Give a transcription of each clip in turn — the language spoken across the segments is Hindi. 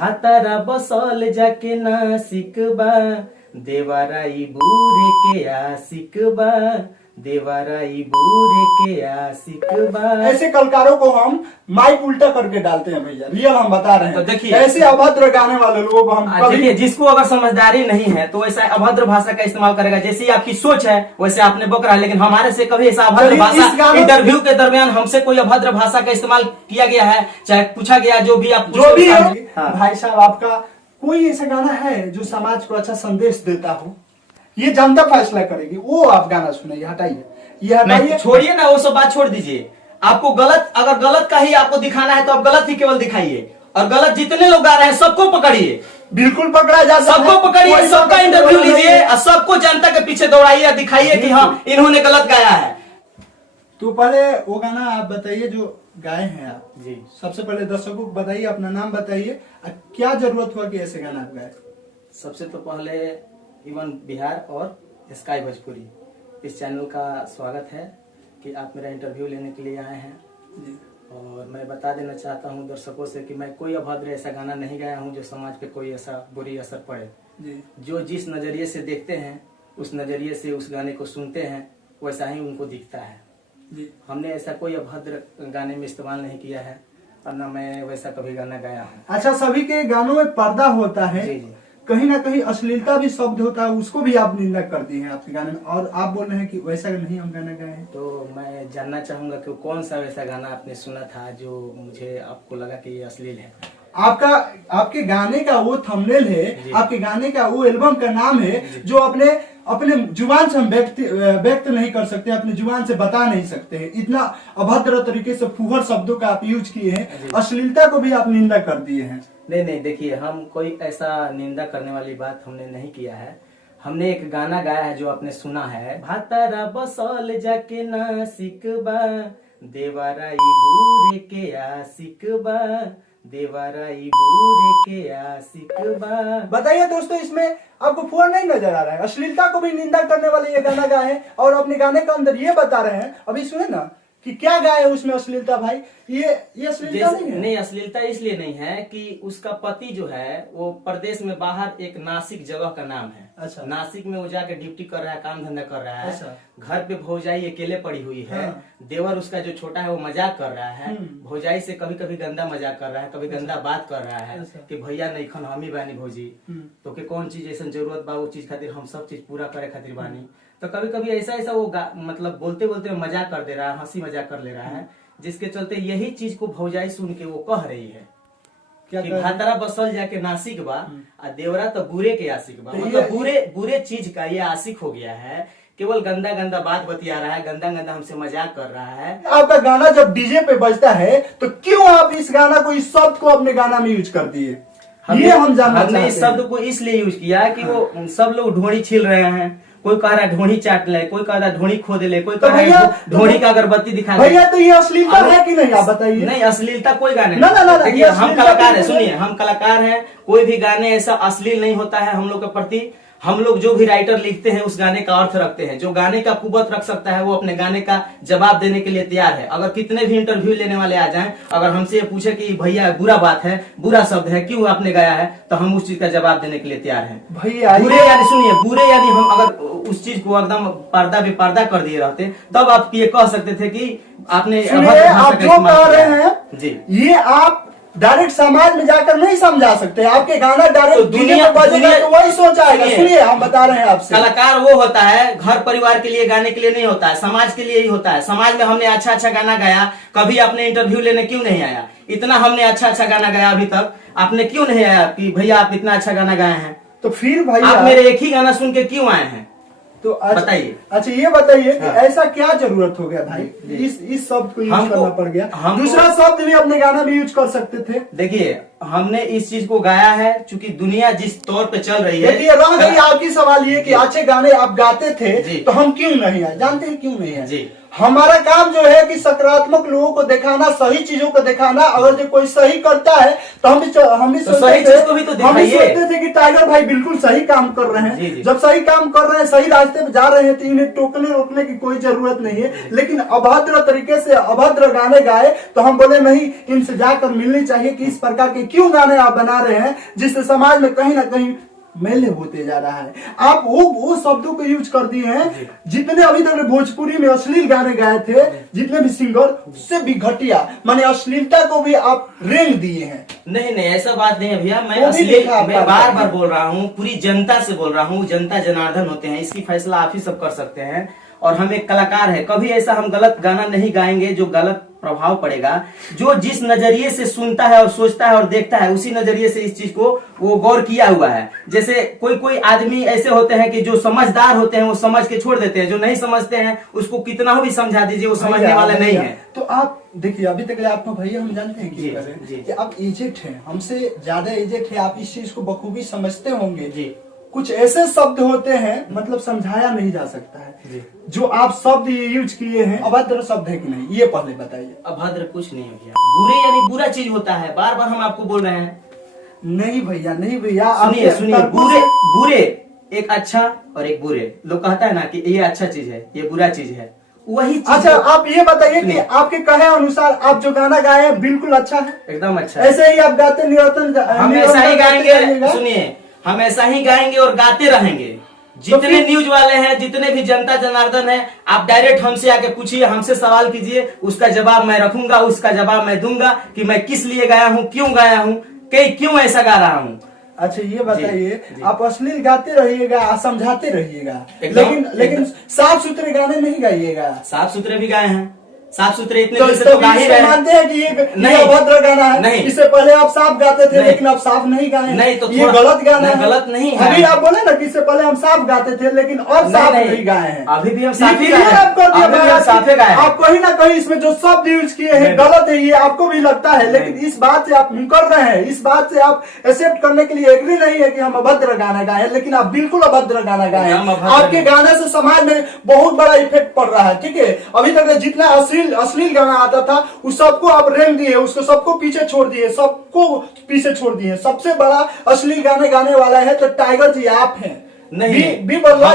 भातारा बसल जाके नासिक बा, देवाराई बूरे के आशिक बा, देवाराई बूरे के आशिक बा। ऐसे कलाकारों को हम माइक उल्टा करके डालते हैं भैया, रियल हम बता रहे हैं। तो देखिए, ऐसे अभद्र गाने वाले लोगों को हम देखिए, जिसको अगर समझदारी नहीं है तो ऐसा अभद्र भाषा का इस्तेमाल करेगा। जैसी आपकी सोच है वैसे आपने बक रहा है, लेकिन हमारे से कभी ऐसा अभद्र भाषा इंटरव्यू के दरमियान हमसे कोई अभद्र भाषा का इस्तेमाल किया गया है, चाहे पूछा गया जो भी आप हाँ। भाई साहब, आपका कोई ऐसा गाना है जो समाज को अच्छा संदेश देता हो? ये जनता फैसला करेगी, वो आप गाना सुनाइए। हटाइए, ये हटाइए, छोड़िए ना, वो सब बात छोड़ दीजिए। आपको गलत, अगर गलत का ही आपको दिखाना है तो आप गलत ही केवल दिखाइए, और गलत जितने लोग गा रहे हैं सबको पकड़िए, बिल्कुल पकड़ा जा सकता है। सबको पकड़िए, सबका इंटरव्यू लीजिए और सबको जनता के पीछे दौड़ाइए और दिखाइए कि हाँ इन्होंने गलत गाया है। तो पहले वो गाना आप बताइए जो गाए हैं आप जी। सबसे पहले दर्शकों को बताइए, अपना नाम बताइए, क्या जरूरत हुआ कि ऐसे गाना आप गाए? सबसे तो पहले इवन बिहार और स्काई भोजपुरी इस चैनल का स्वागत है कि आप मेरा इंटरव्यू लेने के लिए आए हैं जी। और मैं बता देना चाहता हूं दर्शकों से कि मैं कोई अभद्र ऐसा गाना नहीं गाया हूं जो समाज पे कोई ऐसा बुरी असर पड़े जी। जो जिस नजरिए से देखते हैं उस नजरिए से उस गाने को सुनते हैं वैसा ही उनको दिखता है जी। हमने ऐसा कोई अभद्र गाने में इस्तेमाल नहीं किया है और न मैं वैसा कभी गाना गाया हूँ। अच्छा, सभी के गानों में पर्दा होता है, जी जी। कहीं ना कहीं अश्लीलता भी शब्द होता है, उसको भी आप निंदा कर दी है आपके गाने में, और आप बोल रहे हैं कि वैसा नहीं हम गाना गाए हैं। तो मैं जानना चाहूंगा कि कौन सा वैसा गाना आपने सुना था जो मुझे आपको लगा कि ये अश्लील है? आपके गाने का वो थंबनेल है, आपके गाने का वो एल्बम का नाम है जो अपने जुबान से हम व्यक्त नहीं कर सकते, अपने जुबान से बता नहीं सकते हैं। इतना अभद्र तरीके से फुहर शब्दों का आप यूज किए हैं, अश्लीलता को भी आप निंदा कर दिए हैं। नहीं, देखिए, हम कोई ऐसा निंदा करने वाली बात हमने नहीं किया है। हमने एक गाना गाया है जो आपने सुना है, भातारा बसल जाके नासिक बा, देवाराई बूरे के आशिक बा, देवाराई बूरे के आशिक बा। बताइए दोस्तों, इसमें आपको फुहर नहीं नजर आ रहा है? अश्लीलता को भी निंदा करने वाले ये गाना गाए हैं और अपने गाने के अंदर ये बता रहे हैं, अभी सुने ना कि क्या गाए उसमें अश्लीलता। भाई ये अश्लीलता नहीं है। नहीं, अश्लीलता इसलिए नहीं है कि उसका पति जो है वो प्रदेश में बाहर एक नासिक जगह का नाम है। अच्छा। नासिक में वो जाके ड्यूटी कर रहा है, काम धंधा कर रहा है। अच्छा। घर पे भौजाई अकेले पड़ी हुई है। हाँ। देवर उसका जो छोटा है वो मजाक कर रहा है, भौजाई से कभी कभी गंदा मजाक कर रहा है, कभी गंदा बात कर रहा है कि भैया नहीं खन हम ही बानी भौजी, तो के कौन चीज ऐसा जरूरत बा वो चीज खातिर हम सब चीज पूरा करे खातिर बानी। तो कभी कभी ऐसा वो मतलब बोलते बोलते मजाक कर दे रहा है, हंसी मजाक कर ले रहा है, जिसके चलते यही चीज को भौजाई सुन के वो कह रही है कि भातारा बसल जाके नासिक बा और देवरा तो बुरे के आशिक बा। मतलब बुरे चीज का ये आशिक हो गया है, केवल गंदा गंदा बात बतिया रहा है, गंदा गंदा हमसे मजाक कर रहा है। आपका गाना जब डीजे पे बजता है तो क्यों आप इस गाना को, इस शब्द को अपने गाना में यूज कर दिए? ये हम जानना चाहते हैं। इस शब्द को इसलिए यूज किया कि वो सब लोग ढोड़ी छील रहे हैं, कोई कह रहा है ढोड़ी चाट ले, कोई कह रहा है ढोड़ी खोद ले, कोई कह रहा है ढोड़ी का अगरबत्ती दिखा दे। भैया तो ये अश्लीलता है कि नहीं, आप बताइए। नहीं, अश्लीलता कोई गाने ना, देखिए, हम कलाकार है, सुनिए, हम कलाकार हैं, कोई भी गाने ऐसा अश्लील नहीं होता है हम लोग के प्रति। हम लोग जो भी राइटर लिखते हैं उस गाने का अर्थ रखते हैं। जो गाने का कुवत रख सकता है वो अपने गाने का जवाब देने के लिए तैयार है। अगर कितने भी इंटरव्यू लेने वाले आ जाएं, अगर हमसे ये पूछे कि भैया बुरा बात है, बुरा शब्द है, क्यों आपने गाया है, तो हम उस चीज का जवाब देने के लिए तैयार हैं। भैया बुरे यानी सुनिए, बुरे यानी हम अगर उस चीज को एकदम पर्दा बेपर्दा कर दिए रहते तब आप ये कह सकते थे कि आपने आप जो कह रहे हैं जी, ये आप डायरेक्ट समाज में जाकर नहीं समझा सकते। आपके गाना डायरेक्ट तो दुनिया तो वही सोच आएगा। सुनिए, हम बता रहे हैं आपसे, कलाकार वो होता है घर परिवार के लिए गाने के लिए नहीं होता है, समाज के लिए ही होता है। समाज में हमने अच्छा अच्छा गाना गाया, कभी आपने इंटरव्यू लेने क्यों नहीं आया? इतना हमने अच्छा गाना गाया अभी तक, आपने क्यों नहीं आया कि भैया आप इतना अच्छा गाना गाए हैं? तो फिर भैया आप मेरे एक ही गाना सुन के क्यों आए हैं? तो बताइए। अच्छा ये बताइए कि हाँ। ऐसा क्या जरूरत हो गया भाई, इस शब्द को यूज करना पड़ गया? दूसरा शब्द भी अपने गाना में यूज कर सकते थे। देखिए, हमने इस चीज को गाया है चूंकि दुनिया जिस तौर पे चल रही है। देखिए, रह गई आपकी सवाल ये कि अच्छे गाने आप गाते थे तो हम क्यों नहीं आए? जानते हैं क्यों नहीं आए? हमारा काम जो है कि सकारात्मक लोगों को दिखाना, सही चीजों को दिखाना। अगर जो कोई सही करता है तो हम भी सही चीज को भी तो दिखाइए। सोचते थे कि टाइगर भाई बिल्कुल सही काम कर रहे हैं। जब सही काम कर रहे हैं, सही रास्ते पे जा रहे हैं, तो इन्हें टोकने रोकने की कोई जरूरत नहीं है। लेकिन अभद्र तरीके से अभद्र गाने गाए तो हम बोले नहीं, इनसे जाकर मिलनी चाहिए कि इस प्रकार के क्यों गाने आप बना रहे हैं जिससे समाज में कहीं ना कहीं मेले होते जा रहा है। आप वो शब्दों को यूज कर दिए हैं जितने अभी तक भोजपुरी में अश्लील गाने गाए थे, जितने भी सिंगर, उससे भी घटिया, माने अश्लीलता को भी आप रेंग दिए हैं। नहीं नहीं, ऐसा बात नहीं है भैया। मैं बार बार बोल रहा हूँ, पूरी जनता से बोल रहा हूँ। जनता जनार्दन होते हैं, इसकी फैसला आप ही सब कर सकते हैं। और हम एक कलाकार है, कभी ऐसा हम गलत गाना नहीं गाएंगे जो गलत प्रभाव पड़ेगा। जो जिस नजरिए से सुनता है और सोचता है और देखता है, उसी नजरिए से इस चीज को वो गौर किया हुआ है। जैसे कोई आदमी ऐसे होते हैं कि जो समझदार होते हैं वो समझ के छोड़ देते हैं, जो नहीं समझते हैं उसको कितना भी समझा दीजिए वो समझने वाले नहीं है। तो आप देखिए, अभी तक आपको भैया हम जानते हैं कि आप एजेड हैं, हमसे ज्यादा एजेड है, आप इस चीज को बखूबी समझते होंगे जी। कुछ ऐसे शब्द होते हैं, मतलब समझाया नहीं जा सकता है, जो आप शब्द ये यूज किए हैं, अभद्र शब्द है कि नहीं, ये पहले बताइए। अभद्र कुछ नहीं है भैया, बुरे यानी बुरा चीज होता है। बार बार हम आपको बोल रहे हैं। नहीं भैया, नहीं भैया, सुनिए, बुरे एक अच्छा और एक बुरे। लोग कहता है ना कि ये अच्छा चीज है, ये बुरा चीज है, वही चीज। अच्छा, आप ये बताइए कि आपके कहे अनुसार आप जो गाना गाए हैं बिल्कुल अच्छा है, एकदम अच्छा है। ऐसे ही आप गाते निरंतर, हम ऐसा ही गाएंगे। सुनिए, हम ऐसा ही गाएंगे और गाते रहेंगे। जितने न्यूज वाले हैं, जितने भी जनता जनार्दन है, आप डायरेक्ट हमसे आके पूछिए, हमसे सवाल कीजिए, उसका जवाब मैं रखूंगा, उसका जवाब मैं दूंगा कि मैं किस लिए गाया हूँ, क्यों गाया हूँ, क्यों ऐसा गा रहा हूँ। अच्छा, ये बताइए, आप अश्लील गाते रहिएगा, समझाते रहिएगा, लेकिन साफ सुथरे गाने नहीं गाइएगा। साफ सुथरे भी गाए हैं, साफ सुथरे इतने दिन से तो गा ही रहे हैं। मानते हैं कि ये अभद्र गाना है? नहीं, इससे पहले आप साफ गाते थे, लेकिन आप साफ नहीं गाए। नहीं, तो ये गलत गाना है। गलत नहीं है। अभी आप बोले ना कि इससे पहले हम साफ गाते थे, लेकिन और साफ नहीं गाए हैं। अभी भी हम साफ ही गाए। आप कहीं ना कहीं इसमें जो शब्द यूज किए हैं गलत है, ये आपको भी लगता है, लेकिन इस बात से आप मुकर रहे हैं, इस बात से आप एक्सेप्ट करने के लिए एग्री नहीं है कि हम अभद्र गाना गाए, लेकिन आप बिल्कुल अभद्र गाना गाए। आपके गाने से समाज में बहुत बड़ा इफेक्ट पड़ रहा है, ठीक है। अभी तक जितना अश्लील गाना आता था उस सबको आप रेंग दिए, उसको सबको पीछे छोड़ दिए, सबको पीछे छोड़ दिए। सबसे बड़ा अश्लील गाने गाने वाला है तो टाइगर जी आप हैं। नहीं,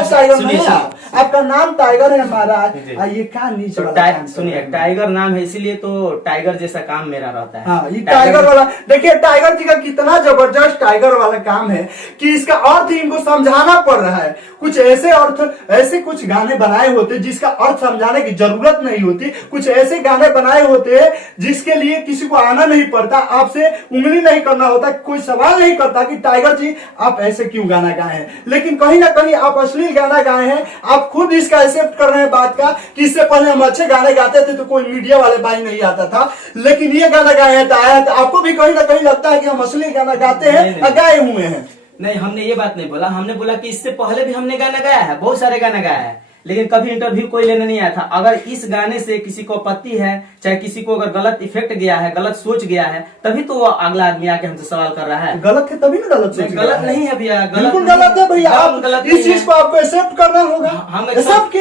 टाइगर नहीं है, आपका नाम टाइगर है महाराज। ये क्या नीचे वाला? सुनिए, टाइगर नाम है इसीलिए तो टाइगर जैसा काम मेरा रहता है। हाँ, ये टाइगर वाला देखिए, टाइगर जी का कितना जबरदस्त टाइगर वाला काम है कि इसका अर्थ इनको समझाना पड़ रहा है। कुछ ऐसे अर्थ, ऐसे कुछ गाने बनाए होते जिसका अर्थ समझाने की जरूरत नहीं होती। कुछ ऐसे गाने बनाए होते हैं जिसके लिए किसी को आना नहीं पड़ता, आपसे उंगली नहीं करना होता, कोई सवाल नहीं करता कि टाइगर जी आप ऐसे क्यों गाना गाए हैं। लेकिन कहीं ना कहीं आप अश्लील गाना गाए हैं। आप खुद इसका एक्सेप्ट कर रहे हैं बात का कि इससे पहले हम अच्छे गाने गाते थे तो कोई मीडिया वाले भाई नहीं आता था, लेकिन ये गाना गाए हैं तो आया। तो आपको भी कहीं ना कहीं लगता है कि हम अश्लील गाना गाते हैं और गाए हुए हैं। नहीं, हमने ये बात नहीं बोला। हमने बोला कि इससे पहले भी हमने गाना गाया है, बहुत सारे गाना गाया है, लेकिन कभी इंटरव्यू कोई लेने नहीं आया था। अगर इस गाने से किसी को आपत्ति है, चाहे किसी को अगर गलत इफेक्ट गया है, गलत सोच गया है, तभी तो वो अगला आदमी आके हमसे सवाल कर रहा है। गलत है तभी ना, गलत गलत नहीं है भैया, बिल्कुल गलत है भैया। आप गलत, इस चीज को आपको एक्सेप्ट करना होगा। हम एक्सेप्ट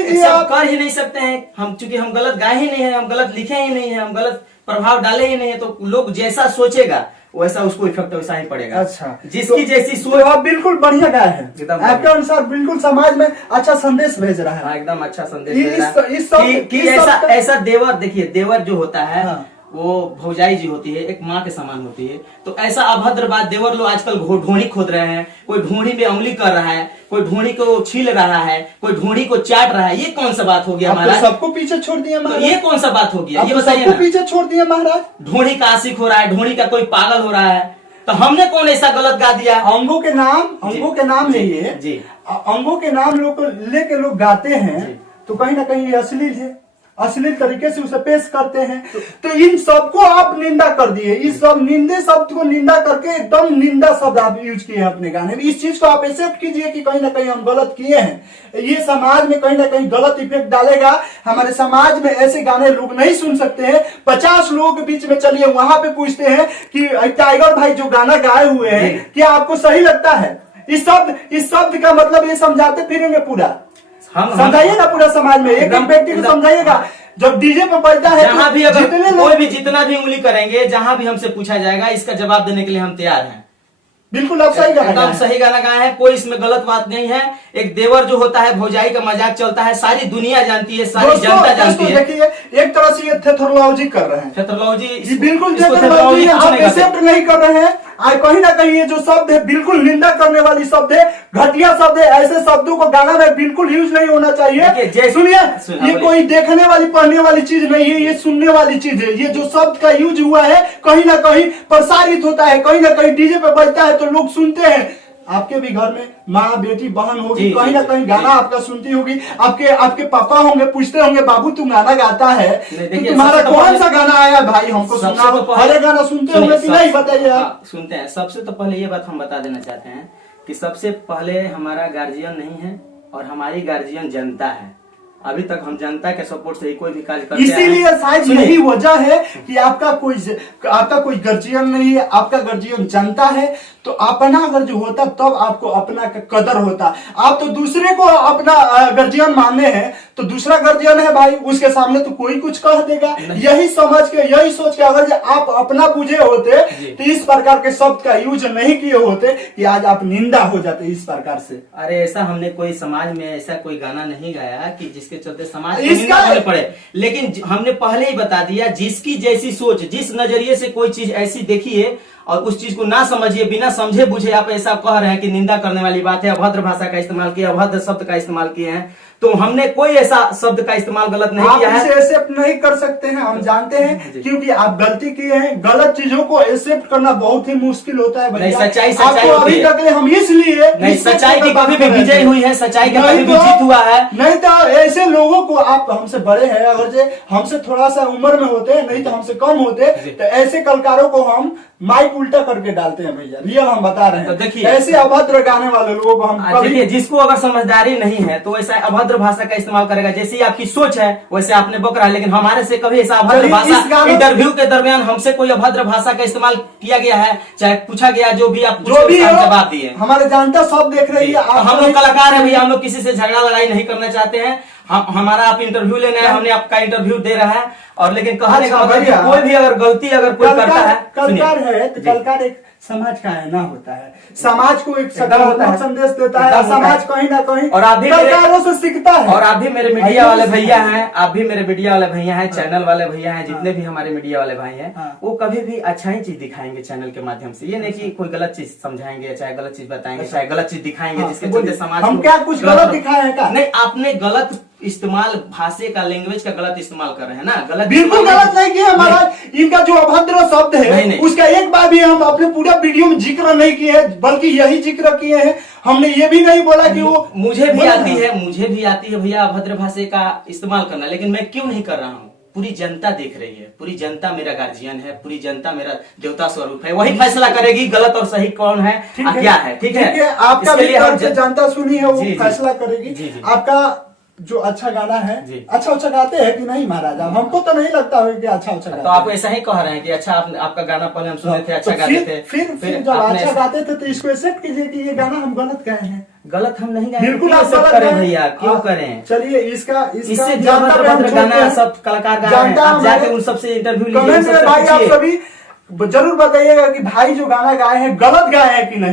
कर ही नहीं सकते हैं हम, चूंकि हम गलत गाए ही नहीं है, हम गलत लिखे ही नहीं है, हम गलत प्रभाव डाले ही नहीं है, तो लोग जैसा सोचेगा वैसा उसको इफेक्ट वैसा ही पड़ेगा। अच्छा, जिसकी जैसी सोच। आप बिल्कुल बढ़िया गाए हैं, आपके अनुसार बिल्कुल समाज में अच्छा संदेश भेज रहा है। एकदम अच्छा संदेश भेज रहा है कि ऐसा देवर, देखिए देवर जो होता है वो भौजाई जी होती है, एक माँ के समान होती है। तो ऐसा अभद्र बात देवर लोग आजकल ढोंढी खोद रहे हैं, कोई ढोंढी में उंगली कर रहा है, कोई ढोंढी को छील रहा है, कोई ढोंढी को चाट रहा है। ये कौन सा बात हो गया महाराज? सबको पीछे छोड़ दिया महाराज। तो ये कौन सा बात हो गया, ये बताइए। सबको पीछे छोड़ दिया महाराज। ढोंढी का आशिक हो रहा है, ढोंढी का कोई पागल हो रहा है, तो हमने कौन ऐसा गलत गा दिया? अंगों के नाम है ये जी। अंगों के नाम लोग लेके लोग गाते हैं, तो कहीं ना कहीं ये अश्लील है, अश्लील तरीके से उसे पेश करते हैं। तो इन सबको आप निंदा कर दिए, इस सब निंदे शब्द को निंदा करके एकदम निंदा शब्द आप यूज किए हैं अपने गाने में। इस चीज को आप एक्सेप्ट कीजिए कि कहीं ना कहीं हम गलत किए हैं। ये समाज में कहीं ना कहीं गलत इफेक्ट डालेगा। हमारे समाज में ऐसे गाने लोग नहीं सुन सकते हैं। 50 लोगों के बीच में चलिए, वहां पे पूछते हैं कि टाइगर भाई जो गाना गाए हुए हैं क्या आपको सही लगता है? इस शब्द का मतलब ये समझाते फिरेंगे पूरा, समझाइए ना पूरा समाज में, एक व्यक्ति को समझाइएगा। जब डीजे पे बजता है जहां भी अगर जितने लोग कोई भी जितना भी उंगली करेंगे, जहां भी हमसे पूछा जाएगा, इसका जवाब देने के लिए हम तैयार हैं। बिल्कुल आप सही गाना एकदम सही गाना गाए हैं, कोई इसमें गलत बात नहीं है। एक देवर जो होता है, भौजाई का मजाक चलता है, सारी दुनिया जानती है, सारी जनता जानती है। देखिए एक तरह से ये थेथोलॉजी कर रहे हैं, थेथोलॉजी बिल्कुल इसको थेथोलॉजी आप कुछ नहीं कहते। एक्सेप्ट नहीं कर रहे हैं। कहीं ना कहीं ये जो शब्द है बिल्कुल निंदा करने वाली शब्द है, घटिया शब्द है। ऐसे शब्दों को गाना में बिल्कुल यूज नहीं होना चाहिए। सुनिए, ये कोई देखने वाली पढ़ने वाली चीज नहीं है, ये सुनने वाली चीज है। ये जो शब्द का यूज हुआ है कहीं ना कहीं प्रसारित होता है, कहीं ना कहीं डीजे पे बजता है तो लोग सुनते हैं। आपके भी घर में माँ बेटी बहन होगी, कहीं ना कहीं गाना आपका सुनती होगी। आपके पापा होंगे, पूछते होंगे बाबू तुम गाना गाता है तो तुम्हारा कौन सा गाना आया भाई, हमको सुनाओ। हर गाना सुनते होंगे कि नहीं, बताइए आप। सुनते हैं। सबसे तो पहले ये बात हम बता देना चाहते हैं कि सबसे पहले हमारा गार्जियन नहीं है और हमारी गार्जियन जनता है। अभी तक हम जनता के सपोर्ट से ही कोई भी कार्य करते हैं। इसीलिए शायद यही वजह है कि आपका कोई गार्जियन नहीं है, आपका गार्जियन जनता है। तो अपना अगर जो होता तब आपको अपना का कदर होता। आप तो दूसरे को अपना गार्जियन मानने हैं तो दूसरा गार्जियन है भाई, उसके सामने तो कोई कुछ कह देगा। यही समझ के, यही सोच के अगर आप अपना बुझे होते तो इस प्रकार के शब्द का यूज नहीं किए होते कि आज आप निंदा हो जाते इस प्रकार से। अरे ऐसा हमने कोई समाज में ऐसा कोई गाना नहीं गाया कि जिसके चलते समाज को निंदा होने पड़े, लेकिन हमने पहले ही बता दिया, जिसकी जैसी सोच, जिस नजरिए से कोई चीज ऐसी देखी है और उस चीज को ना समझिए, बिना समझे बुझे आप ऐसा कह रहे हैं कि निंदा करने वाली बात है, अभद्र भाषा का इस्तेमाल किया, अभद्र शब्द का इस्तेमाल किए हैं, तो हमने कोई ऐसा शब्द का इस्तेमाल गलत नहीं किया है। आप इसे एक्सेप्ट नहीं कर सकते हैं, हम जानते हैं, क्योंकि आप गलती किए हैं। गलत चीजों को एक्सेप्ट करना बहुत ही मुश्किल होता है भैया। सच्चाई आपको अभी तक हम इसलिए नहीं, सच्चाई की कभी भी विजय हुई है, सच्चाई का कभी भी जीत हुआ है। नहीं तो ऐसे लोगों को, आप हमसे बड़े हैं, अगर जे हमसे थोड़ा सा उम्र में होते, नहीं तो हमसे कम होते, तो ऐसे कलाकारों को हम माइक उल्टा करके डालते हैं भैया। रियल हम बता रहे हैं। तो देखिए, ऐसे अभद्र गाने वाले लोगों को हम देखिए, जिसको अगर समझदारी नहीं है तो ऐसा अभद्र भाषा का इस्तेमाल करेगा। जैसी आपकी सोच है वैसे आपने बक रहा है, लेकिन हमारे से कभी ऐसा अभद्र भाषा, इंटरव्यू के दरमियान हमसे कोई अभद्र भाषा का इस्तेमाल किया गया है, चाहे पूछा गया, जो भी आप जवाब दिए। हमारे जानता सब देख रही है। हम लोग कलाकार है भैया, हम लोग किसी से झगड़ा लड़ाई नहीं करना चाहते हैं। हमारा आप इंटरव्यू लेना है, हमने आपका इंटरव्यू दे रहा है। और लेकिन कहने का मतलब कोई भी अगर गलती अगर कोई करता है, कलाकार है तो कलाकार एक समाज का आईना होता है, समाज को एक सकारात्मक संदेश देता है, समाज कहीं ना कहीं और आप भी कलाकारों से सीखता है। और आप भी मेरे मीडिया वाले भैया हैं, आप भी मेरे मीडिया वाले भैया हैं, चैनल वाले भैया हैं, जितने भी हमारे मीडिया वाले भाई हैं, वो कभी भी अच्छा ही चीज दिखाएंगे चैनल के माध्यम से। ये नहीं कि कोई गलत चीज समझाएंगे, चाहे गलत चीज बताएंगे, चाहे गलत चीज दिखाएंगे जिसके चलते समाज हम क्या कुछ गलत दिखाए हैं? नहीं, आपने गलत इस्तेमाल, भाषा का, लैंग्वेज का गलत इस्तेमाल कर रहे हैं ना। गलत बिल्कुल गलत नहीं किया महाराज। इनका जो अभद्र शब्द है उसका एक बार भी हम अपने पूरा वीडियो में जिक्र नहीं किए हैं, बल्कि यही जिक्र किए हैं। हमने ये भी नहीं बोला कि वो मुझे भी आती है भैया अभद्र भाषा का इस्तेमाल करना, लेकिन मैं क्यों नहीं कर रहा हूँ? पूरी जनता देख रही है, पूरी जनता मेरा गार्जियन है, पूरी जनता मेरा देवता स्वरूप है, वही फैसला करेगी गलत और सही कौन है क्या है। ठीक है, आपका भी जनता सुनी है, वो फैसला करेगी। आपका जो अच्छा गाना है, अच्छा गाते हैं कि नहीं महाराज? हमको तो नहीं लगता है कि अच्छा गाते। तो आप ऐसा ही कह रहे हैं कि अच्छा आपका गाना पहले हम सुने थे, अच्छा गाते थे, फिर जब अच्छा गाते थे तो इसको एक्सेप्ट कीजिए कि ये गाना हम गलत गाए हैं। गलत हम नहीं गाए, बिल्कुल आप सब करें भैया, क्यों करें? चलिए इससे गाना सब कलाकार गा रहे हैं, आप जाके उन सबसे इंटरव्यू लीजिए। भाई आप सभी जरूर बताइएगा कि भाई जो गाना गाए हैं गलत गाए हैं कि नहीं।